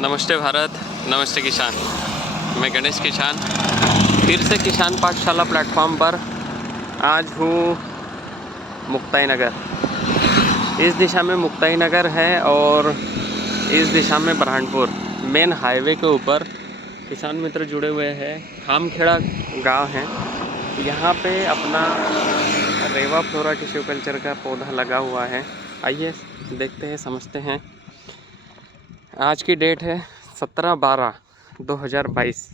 नमस्ते भारत, नमस्ते किसान। मैं गणेश किसान फिर से किसान पाठशाला प्लेटफॉर्म पर आज हूँ मुक्ताई नगर। इस दिशा में मुक्ताई नगर है और इस दिशा में बुरहानपुर। मेन हाईवे के ऊपर किसान मित्र जुड़े हुए हैं। खामखेड़ा गांव है। यहाँ पे अपना रेवा फ्लोरा टिश्यू कल्चर का पौधा लगा हुआ है। आइए देखते हैं, समझते हैं। आज की डेट है 17/12/2022।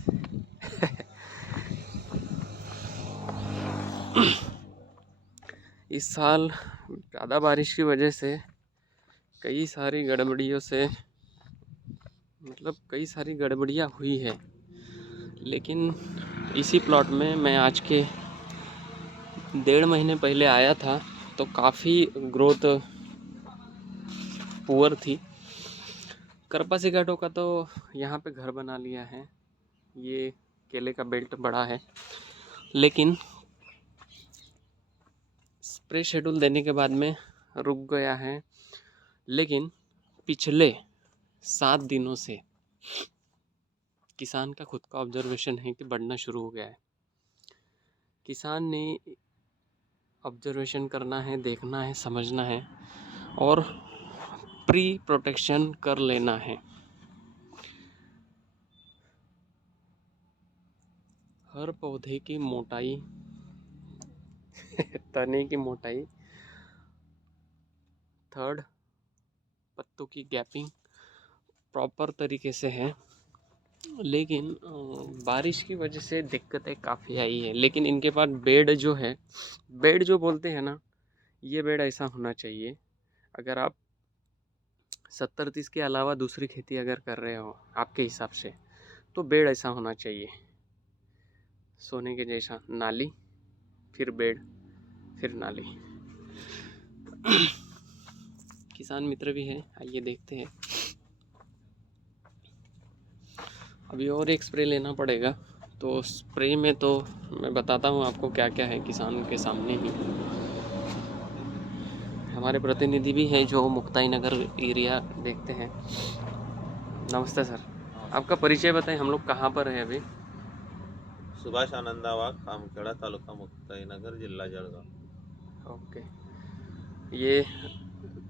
इस साल ज़्यादा बारिश की वजह से कई सारी गड़बड़ियाँ हुई है। लेकिन इसी प्लॉट में मैं आज के 1.5 महीने पहले आया था तो काफ़ी ग्रोथ पुअर थी। करपा सिकाटो का तो यहाँ पे घर बना लिया है। ये केले का बेल्ट बड़ा है, लेकिन स्प्रे शेड्यूल देने के बाद में रुक गया है। लेकिन पिछले 7 दिनों से किसान का खुद का ऑब्जर्वेशन है कि बढ़ना शुरू हो गया है। किसान ने ऑब्जर्वेशन करना है, देखना है, समझना है और प्री प्रोटेक्शन कर लेना है। हर पौधे की मोटाई तने की मोटाई, थर्ड पत्तों की गैपिंग प्रॉपर तरीके से है। लेकिन बारिश की वजह से दिक्कतें काफ़ी आई है। लेकिन इनके पास बेड जो है, बेड जो बोलते हैं ना, ये बेड ऐसा होना चाहिए। अगर आप 70-30 के अलावा दूसरी खेती अगर कर रहे हो आपके हिसाब से, तो बेड ऐसा होना चाहिए, सोने के जैसा। नाली, फिर बेड, फिर नाली। किसान मित्र भी है, आइए देखते हैं। अभी और एक स्प्रे लेना पड़ेगा। तो स्प्रे में तो मैं बताता हूँ आपको क्या क्या है किसान के सामने ही। हमारे प्रतिनिधि भी हैं जो मुक्ताई नगर एरिया देखते हैं। नमस्ते सर, आपका परिचय बताएं, हम लोग कहाँ पर हैं अभी? सुभाष आनंदा वाघ, खामखेड़ा, तालुका मुक्ताई नगर, जिला जळगाव। ओके, ये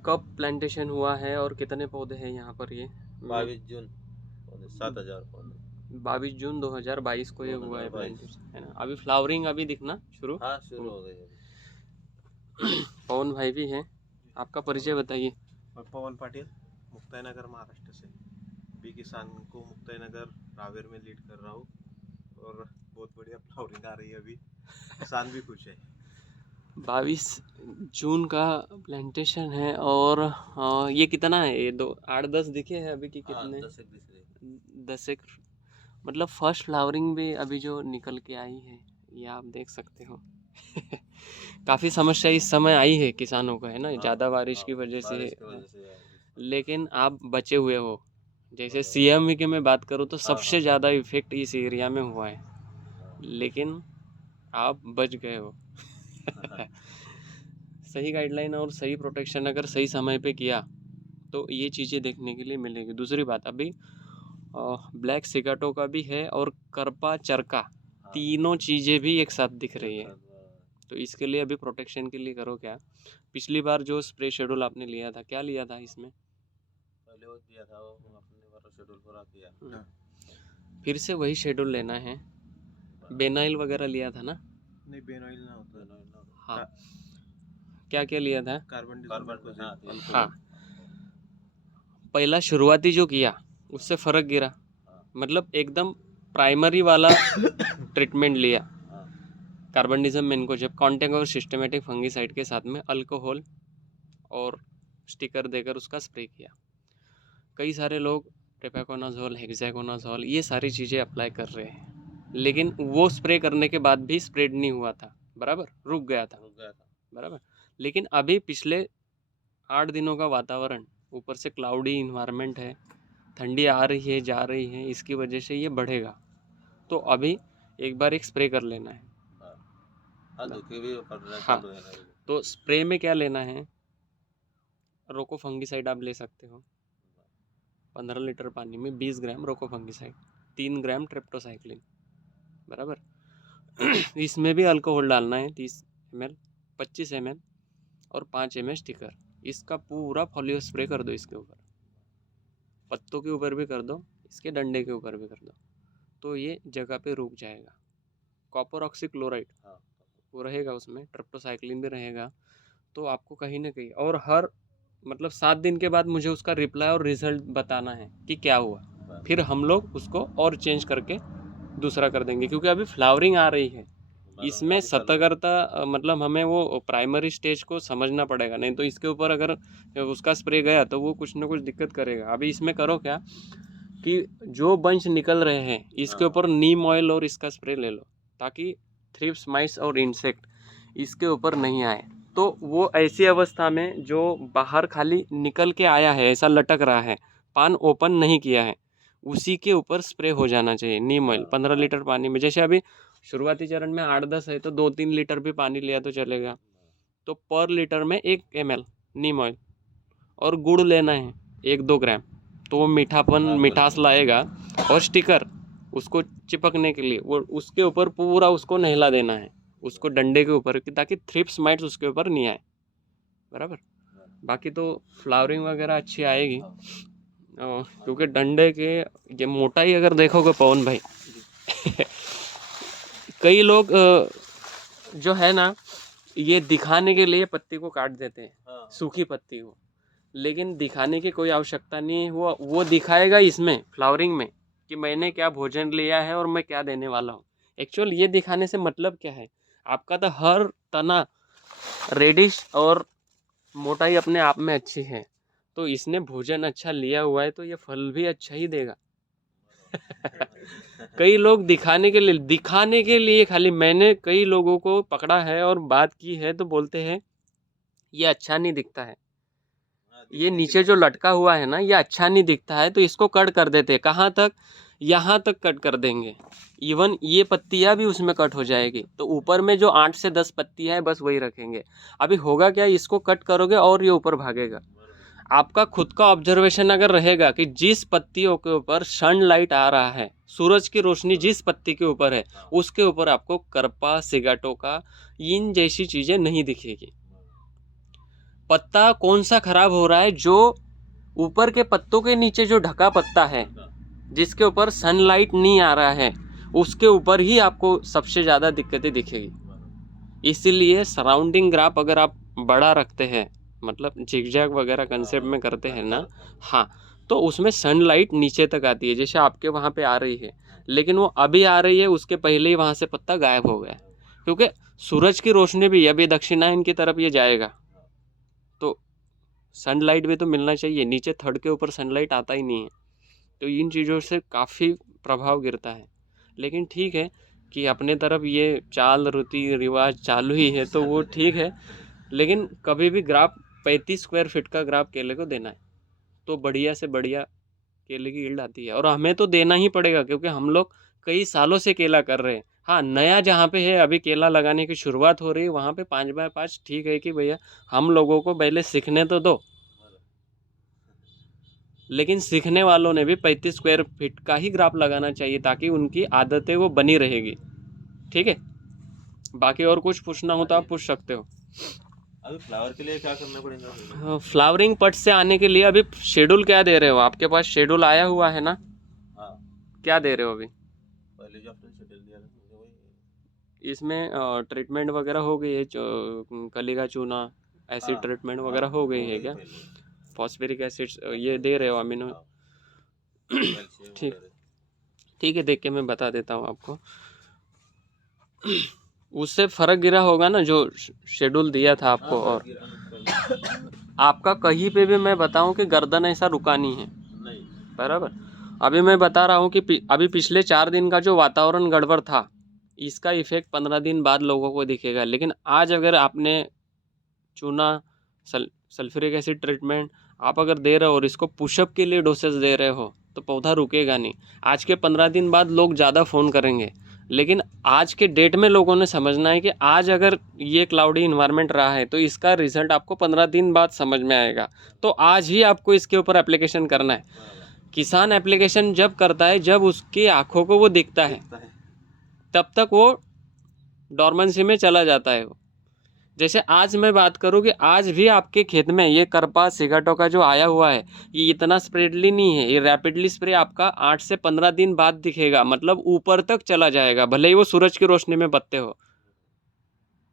कब प्लांटेशन हुआ है और कितने पौधे हैं यहाँ पर? ये 22 जून 7,000 पौधे। 22 जून 2022 को ये हुआ है 2022। प्लांटेशन, है ना? अभी फ्लावरिंग अभी दिखना शुरू हाँ, शुरू हो गई अभी। पवन भाई भी हैं, आपका परिचय बताइए। मैं पवन पाटिल, मुक्ताई नगर महाराष्ट्र से बी किसान को मुक्ताई नगर रावेर में लीड कर रहा हूँ और बहुत बढ़िया फ्लावरिंग आ रही है अभी। किसान भी खुश है। 22 जून का प्लांटेशन है और ये कितना है? ये 8-10 दिखे हैं अभी कि हाँ, कितने? 10 एक दिख रहे। 10 एक, मतलब फर्स्ट फ्लावरिंग भी अभी जो निकल के आई है, ये आप देख सकते हो। काफ़ी समस्या इस समय आई है किसानों को, है ना, ज़्यादा बारिश की वजह से। बारिश की वजह से। लेकिन आप बचे हुए हो। जैसे सीएम की मैं बात करूँ तो सबसे ज़्यादा इफेक्ट इस एरिया में हुआ है, लेकिन आप बच गए हो। सही गाइडलाइन और सही प्रोटेक्शन अगर सही समय पे किया तो ये चीज़ें देखने के लिए मिलेगी। दूसरी बात, अभी ब्लैक सिगाटो का भी है और करपा चरका, तीनों चीज़ें भी एक साथ दिख रही है। तो इसके लिए अभी प्रोटेक्शन के लिए करो क्या। पिछली बार जो स्प्रे शेड्यूल आपने लिया था, क्या लिया था इसमें? पहले वो दिया था, वो अपने बार शेड्यूल पूरा किया। फिर से वही शेड्यूल लेना है। बेनाइल वगैरह लिया था ना? नहीं, बेनॉइल ना होता। हाँ, क्या क्या लिया था? कार्बन। हाँ, पहला शुरुआती जो किया उससे फ़र्क गिरा, मतलब एकदम प्राइमरी वाला ट्रीटमेंट लिया। कार्बनिज्म मेनकोजेब कॉन्टैक्ट और सिस्टमेटिक फंगीसाइड के साथ में अल्कोहल और स्टिकर देकर उसका स्प्रे किया। कई सारे लोग प्रोपाकोनाजोल, हेक्साकोनाजोल, ये सारी चीज़ें अप्लाई कर रहे हैं, लेकिन वो स्प्रे करने के बाद भी स्प्रेड नहीं हुआ था, बराबर रुक गया था, बराबर। लेकिन अभी पिछले 8 दिनों का वातावरण, ऊपर से क्लाउडी इन्वायरमेंट है, ठंडी आ रही है जा रही है, इसकी वजह से ये बढ़ेगा। तो अभी एक बार एक स्प्रे कर लेना है। हाँ, तो स्प्रे में क्या लेना है? रोको फंगीसाइड आप ले सकते हो, 15 लीटर पानी में 20 ग्राम रोको फंगिसाइड, 3 ग्राम ट्रेप्टोसाइक्लिन, बराबर। इसमें भी अल्कोहल डालना है 30 ml, 25 ml और 5 ml स्टिकर। इसका पूरा फॉलियो स्प्रे कर दो, इसके ऊपर, पत्तों के ऊपर भी कर दो, इसके डंडे के ऊपर भी कर दो, तो ये जगह पे रुक जाएगा। कॉपर ऑक्सीक्लोराइड वो रहेगा उसमें, ट्रेप्टोसाइक्लिन भी रहेगा, तो आपको कहीं ना कहीं, और हर मतलब 7 दिन के बाद मुझे उसका रिप्लाई और रिजल्ट बताना है कि क्या हुआ। फिर हम लोग उसको और चेंज करके दूसरा कर देंगे, क्योंकि अभी फ्लावरिंग आ रही है। इसमें सतर्कता मतलब हमें वो प्राइमरी स्टेज को समझना पड़ेगा, नहीं तो इसके ऊपर अगर उसका स्प्रे गया तो वो कुछ ना कुछ दिक्कत करेगा। अभी इसमें करो क्या कि जो बंच निकल रहे हैं इसके ऊपर नीम ऑयल और इसका स्प्रे ले लो, ताकि थ्रिप्स, माइस और इंसेक्ट इसके ऊपर नहीं आए। तो वो ऐसी अवस्था में जो बाहर खाली निकल के आया है, ऐसा लटक रहा है, पान ओपन नहीं किया है, उसी के ऊपर स्प्रे हो जाना चाहिए नीम ऑयल 15 लीटर पानी में। जैसे अभी शुरुआती चरण में 8-10 है तो 2-3 लीटर भी पानी लिया तो चलेगा, तो पर लीटर में 1 ml नीम ऑयल और गुड़ लेना है 1-2 ग्राम, तो वो मिठास लाएगा। और स्टिकर उसको चिपकने के लिए वो उसके ऊपर पूरा उसको नहला देना है, उसको डंडे के ऊपर, ताकि थ्रिप्स माइट्स उसके ऊपर नहीं आए, बराबर। बाकी तो फ्लावरिंग वगैरह अच्छी आएगी, क्योंकि डंडे के ये मोटाई अगर देखोगे पवन भाई कई लोग जो है ना, ये दिखाने के लिए पत्ती को काट देते हैं, सूखी पत्ती को, लेकिन दिखाने की कोई आवश्यकता नहीं है। वो दिखाएगा इसमें फ्लावरिंग में कि मैंने क्या भोजन लिया है और मैं क्या देने वाला हूँ। एक्चुअल ये दिखाने से मतलब क्या है, आपका तो हर तना रेडिश और मोटाई अपने आप में अच्छी है, तो इसने भोजन अच्छा लिया हुआ है तो ये फल भी अच्छा ही देगा। कई लोग दिखाने के लिए खाली, मैंने कई लोगों को पकड़ा है और बात की है तो बोलते हैं ये अच्छा नहीं दिखता है, ये नीचे जो लटका हुआ है ना ये अच्छा नहीं दिखता है, तो इसको कट कर देते हैं। कहाँ तक? यहाँ तक कट कर देंगे, इवन ये पत्तियाँ भी उसमें कट हो जाएगी, तो ऊपर में जो 8 से 10 पत्तियाँ है बस वही रखेंगे। अभी होगा क्या, इसको कट करोगे और ये ऊपर भागेगा। आपका खुद का ऑब्जर्वेशन अगर रहेगा कि जिस पत्तियों के ऊपर सनलाइट आ रहा है, सूरज की रोशनी जिस पत्ती के ऊपर है, उसके ऊपर आपको करपा, सिगाटोका इन जैसी चीज़ें नहीं दिखेगी। पत्ता कौन सा खराब हो रहा है? जो ऊपर के पत्तों के नीचे जो ढका पत्ता है, जिसके ऊपर सनलाइट नहीं आ रहा है, उसके ऊपर ही आपको सबसे ज़्यादा दिक्कतें दिखेगी। इसीलिए सराउंडिंग ग्राफ अगर आप बड़ा रखते हैं, मतलब जिगजैग वगैरह कंसेप्ट में करते हैं ना, हाँ, तो उसमें सनलाइट नीचे तक आती है। जैसे आपके वहाँ पे आ रही है, लेकिन वो अभी आ रही है, उसके पहले ही वहाँ से पत्ता गायब हो गया, क्योंकि सूरज की रोशनी भी अभी दक्षिणायन की तरफ ये जाएगा, तो सनलाइट भी तो मिलना चाहिए। नीचे थर्ड के ऊपर सनलाइट आता ही नहीं है, तो इन चीज़ों से काफ़ी प्रभाव गिरता है। लेकिन ठीक है कि अपने तरफ ये चाल रीति रिवाज चालू ही है, तो वो ठीक है, लेकिन कभी भी ग्राफ 35 स्क्वायर फीट का ग्राफ केले को देना है तो बढ़िया से बढ़िया केले की यील्ड आती है। और हमें तो देना ही पड़ेगा, क्योंकि हम लोग कई सालों से केला कर रहे हैं। हाँ, नया जहाँ पे है, अभी केला लगाने की शुरुआत हो रही है, वहाँ पे 5x5 ठीक है कि भैया हम लोगों को पहले सीखने तो दो, लेकिन सीखने वालों ने भी 35 स्क्वायर फीट का ही ग्राफ लगाना चाहिए, ताकि उनकी आदतें वो बनी रहेगी। ठीक है, बाकी और कुछ पूछना हो तो आप पूछ सकते हो। अभी फ्लावर के लिए क्या करना पड़ेगा? हाँ, फ्लावरिंग पट से आने के लिए अभी शेड्यूल क्या दे रहे हो? आपके पास शेड्यूल आया हुआ है ना? हाँ, क्या दे रहे हो अभी? पहले जो आपने शेड्यूल दिया था मुझे वही। इसमें ट्रीटमेंट वगैरह हो गई है? कली का चूना, एसिड ट्रीटमेंट वगैरह हो गई है क्या? फॉस्फेरिक एसिड ये दे रहे हो, अमीनो? ठीक है, देख के मैं बता देता हूँ आपको। उससे फर्क गिरा होगा ना जो शेड्यूल दिया था आपको। और आपका कहीं पे भी मैं बताऊं कि गर्दन ऐसा रुका नहीं है, बराबर। अभी मैं बता रहा हूँ कि अभी पिछले 4 दिन का जो वातावरण गड़बड़ था, इसका इफेक्ट 15 दिन बाद लोगों को दिखेगा। लेकिन आज अगर आपने चूना, सल्फ्यूरिक एसिड ट्रीटमेंट आप अगर दे रहे हो और इसको पुशअप के लिए डोसेज दे रहे हो, तो पौधा रुकेगा नहीं। आज के 15 दिन बाद लोग ज़्यादा फ़ोन करेंगे, लेकिन आज के डेट में लोगों ने समझना है कि आज अगर ये क्लाउडी इन्वायरमेंट रहा है तो इसका रिजल्ट आपको 15 दिन बाद समझ में आएगा। तो आज ही आपको इसके ऊपर एप्लीकेशन करना है किसान एप्लीकेशन जब करता है जब उसकी आंखों को वो दिखता है, दिखता है। तब तक वो डॉर्मेंसी में चला जाता है वो। जैसे आज मैं बात करूँ कि आज भी आपके खेत में ये करपा सिगाटो का जो आया हुआ है, ये इतना स्प्रेडली नहीं है, ये रैपिडली स्प्रे आपका 8 से 15 दिन बाद दिखेगा, मतलब ऊपर तक चला जाएगा, भले ही वो सूरज की रोशनी में पत्ते हो।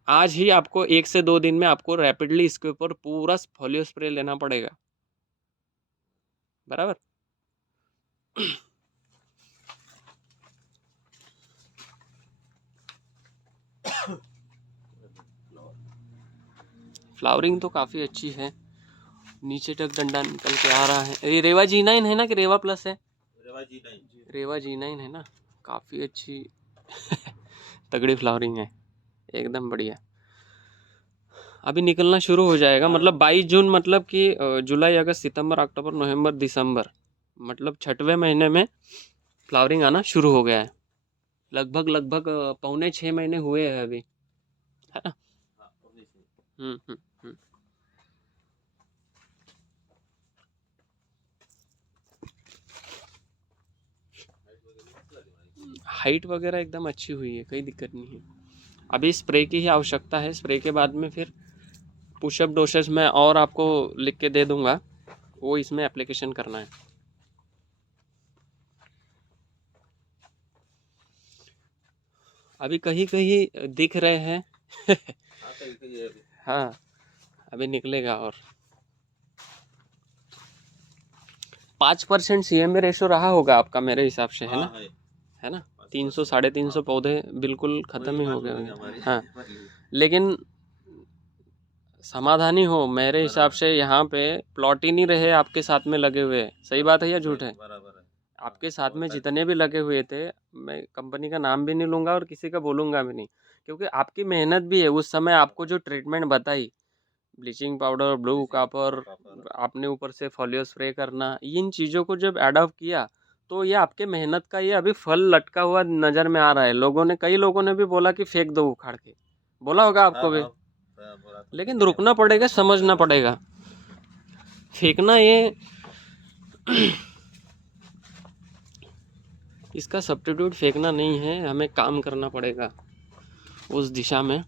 आज ही आपको 1 से 2 दिन में आपको रैपिडली इसके ऊपर पूरा फोलियो स्प्रे लेना पड़ेगा, बराबर। फ्लावरिंग तो काफ़ी अच्छी है, नीचे तक डंडा निकल के आ रहा है। ये रेवा G9 है ना कि रेवा प्लस है? रेवा G9 है ना, काफ़ी अच्छी तगड़ी फ्लावरिंग है, एकदम बढ़िया। अभी निकलना शुरू हो जाएगा, मतलब 22 जून, मतलब कि जुलाई अगस्त सितंबर अक्टूबर नवंबर दिसंबर, मतलब 6वें महीने में फ्लावरिंग आना शुरू हो गया है। लगभग 5.25 महीने हुए हैं अभी, है ना। हम्म। हाइट वगैरह एकदम अच्छी हुई है, कोई दिक्कत नहीं है। अभी स्प्रे की ही आवश्यकता है, स्प्रे के बाद में फिर पुशअप डोसेस में और आपको लिख के दे दूंगा, वो इसमें एप्लीकेशन करना है। अभी कहीं कहीं दिख रहे हैं हाँ, अभी निकलेगा। और 5% CMA रेशो रहा होगा आपका मेरे हिसाब से, है ना, है ना। 300 350 पौधे बिल्कुल ख़त्म ही हो गए होंगे, हाँ। लेकिन समाधानी हो, मेरे हिसाब से यहाँ पे प्लॉट ही नहीं रहे आपके साथ में लगे हुए। सही बात है या झूठ है? बराबर है। आपके साथ में जितने भी लगे हुए थे, मैं कंपनी का नाम भी नहीं लूँगा और किसी का बोलूँगा भी नहीं, क्योंकि आपकी मेहनत भी है। उस समय आपको जो ट्रीटमेंट बताई, ब्लीचिंग पाउडर, ब्लू कापर, आपने ऊपर से फोलियो स्प्रे करना, इन चीज़ों को जब एडॉप्ट किया तो ये आपके मेहनत का ये अभी फल लटका हुआ नज़र में आ रहा है। कई लोगों ने भी बोला कि फेंक दो उखाड़ के, बोला होगा आपको भी, लेकिन रुकना पड़ेगा, समझना पड़ेगा। फेंकना ये इसका सब्स्टिट्यूट फेंकना नहीं है, हमें काम करना पड़ेगा उस दिशा में,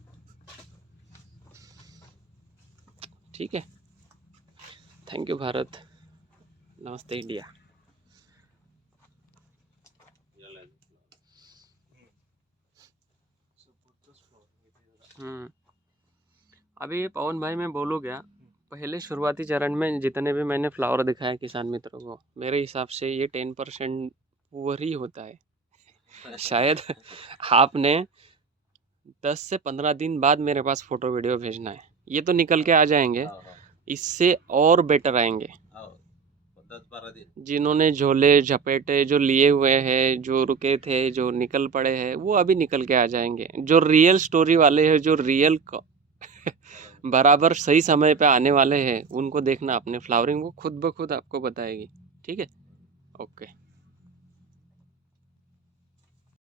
ठीक है। थैंक यू भारत, नमस्ते इंडिया। अभी पवन भाई मैं बोलूँ क्या, पहले शुरुआती चरण में जितने भी मैंने फ्लावर दिखाए किसान मित्रों को, मेरे हिसाब से ये 10% पुअर ही होता है। शायद आपने 10 से 15 दिन बाद मेरे पास फ़ोटो वीडियो भेजना है, ये तो निकल के आ जाएंगे, इससे और बेटर आएंगे। 10-12 दिन जिन्होंने झोले झपेटे जो लिए हुए हैं, जो रुके थे, जो निकल पड़े हैं, वो अभी निकल के आ जाएंगे। जो रियल स्टोरी वाले हैं, जो रियल बराबर सही समय पे आने वाले हैं, उनको देखना, अपने फ्लावरिंग वो खुद ब खुद आपको बताएगी, ठीक है। ओके।